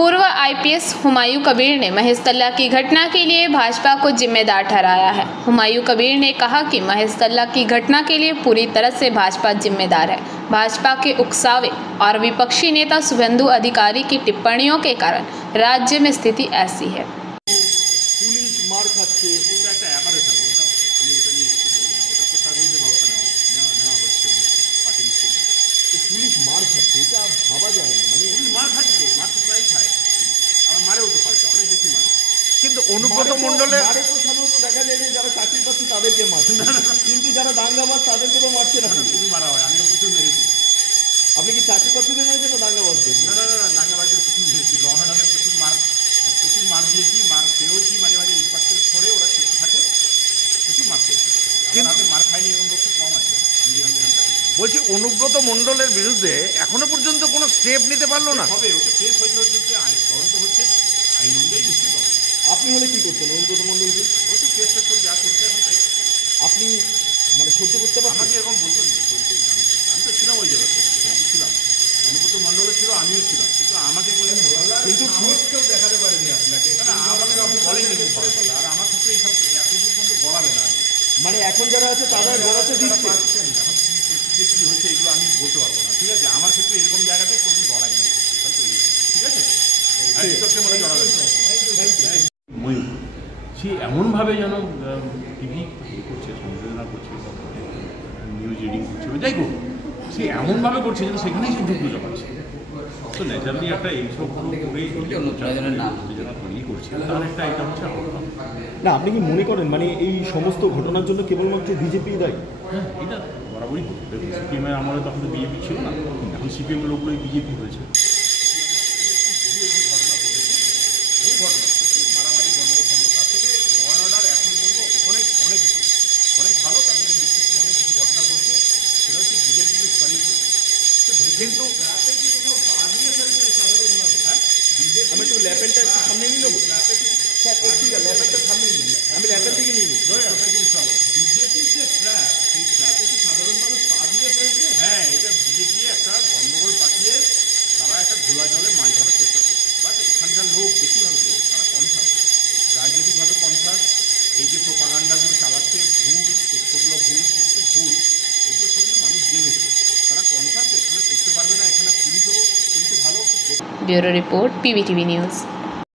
पूर्व आईपीएस हुमायूं कबीर ने महेश तल्ला की घटना के लिए भाजपा को जिम्मेदार ठहराया है। हुमायूं कबीर ने कहा कि महेश तल्ला की घटना के लिए पूरी तरह से भाजपा जिम्मेदार है। भाजपा के उकसावे और विपक्षी नेता शुभेंदु अधिकारी की टिप्पणियों के कारण राज्य में स्थिति ऐसी है। পুলিশ মার খাচ্ছে, এটা ভাবা যায় না। মানে মার খাচ্ছে তো, মার তো প্রায় খায়, আবার মারেও তো পাল্টা, অনেক বেশি মারে। কিন্তু অনুব্রত মণ্ডলের মারে তো সাধারণত দেখা যায় যে যারা চাকরি পাচ্ছে তাদেরকে মারছে, কিন্তু যারা দাঙ্গাবাজ তাদেরকে তো মারছে না। খুবই মারা হয়, আমিও প্রচুর মেরেছি। আপনি কি চাকরি পাচ্ছিলেন মেরেছেন না দাঙ্গাবাজদের? না না না, দাঙ্গাবাজদের প্রচুর মেরেছি, রহনাদের প্রচুর মার দিয়েছি, মার খেয়েওছি, মাঝে মাঝে ইস্পাটকে ছড়ে ওরা ঠিক থাকে, প্রচুর মার খেয়েছি। কিন্তু মার খায়নি এরকম লোক খুব কম আছে। আমি যেখান যেখান থাকি বলছি, অনুব্রত মণ্ডলের বিরুদ্ধে এখনো পর্যন্ত কোনো স্টেপ নিতে পারলো না। হবে, ওটা কেস হয়েছে, তদন্ত হচ্ছে, আইন অনুযায়ী নিশ্চয়ই দরকার। আপনি হলে কি করতেন অনুব্রত মণ্ডলকে? ওই তো কেস টেস করে যা করতে এখন তাই আপনি মানে সহ্য করতে পারছেন? আমাকে এরকম বলতো আমি তো ছিলাম ওই জায়গাতে, ছিলাম, অনুব্রত মণ্ডলও ছিল, আমিও ছিলাম, কিন্তু আমাকে বলে কিন্তু কেউ দেখাতে পারেনি আপনাকে। আমাকে আপনি বলেননি কথা, আর আমার ক্ষেত্রে এইসব এতদূর পর্যন্ত গড়াবে না। মানে এখন যারা আছে তারা গড়াতে দিচ্ছে। এখন পরিস্থিতি কী হয়েছে এগুলো আমি বলতে পারবো না, ঠিক আছে? আমার ক্ষেত্রে এরকম জায়গাতে কোনো গড়াই নেই, ঠিক আছে? ময়ূর সে এমনভাবে যেন টিভি করছে, সংযোজনা করছে, নিউজ রিডিং করছে, যাই হোক সে এমনভাবে করছে যেন সেখানেই সে ঢুকলো পাচ্ছে। তো ন্যাচারালি একটা এইসব উত্তেজনা তৈরি করছে, তার একটা এটা হচ্ছে না। আপনি কি মনে করেন মানে এই সমস্ত ঘটনার জন্য কেবলমাত্র বিজেপি দায়ী? হ্যাঁ, এটা বরাবরই সিপিএমের আমলে তখন তো বিজেপি ছিল না, এখন সিপিএমের লোকগুলোই বিজেপি হয়েছে। মারামারি গণ্ডগোল তার থেকে ল অ্যান্ড অর্ডার এখন বলবো অনেক অনেক অনেক ভালো। তার মধ্যে নিশ্চিত অনেক কিছু ঘটনা ঘটছে, সেটা হচ্ছে বিজেপি উৎসাহিত। কিন্তু আমি একটু ল্যাপেলটা একটু সামনে নিয়ে নেবো স্যার, একটু ল্যাপেলটা সামনে নিই, আমি ল্যাপেল থেকে নিয়ে নিই। বিজেপির যে ফ্ল্যাট, সেই ফ্ল্যাটে কি সাধারণ মানুষ পা দিয়ে ফেলছে? হ্যাঁ, এটা বিজেপি একটা গণ্ডগোল পাঠিয়ে তারা একটা ঘোলা জলে মাছ ধরার চেষ্টা করছে। বাট এখানকার লোক, বেশিরভাগ লোক তারা কনসাস, রাজনৈতিকভাবে কনসাস। এই যে প্রোপাগান্ডাগুলো চালাচ্ছে ভুল, তথ্যগুলো ভুল, সমস্ত ভুল, এগুলো সম্বন্ধে মানুষ জেনেছে, তারা কনসাস। এখানে করতে পারবে না, এখানে পুলিশও কিন্তু ভালো। Bureau report, PBTV news.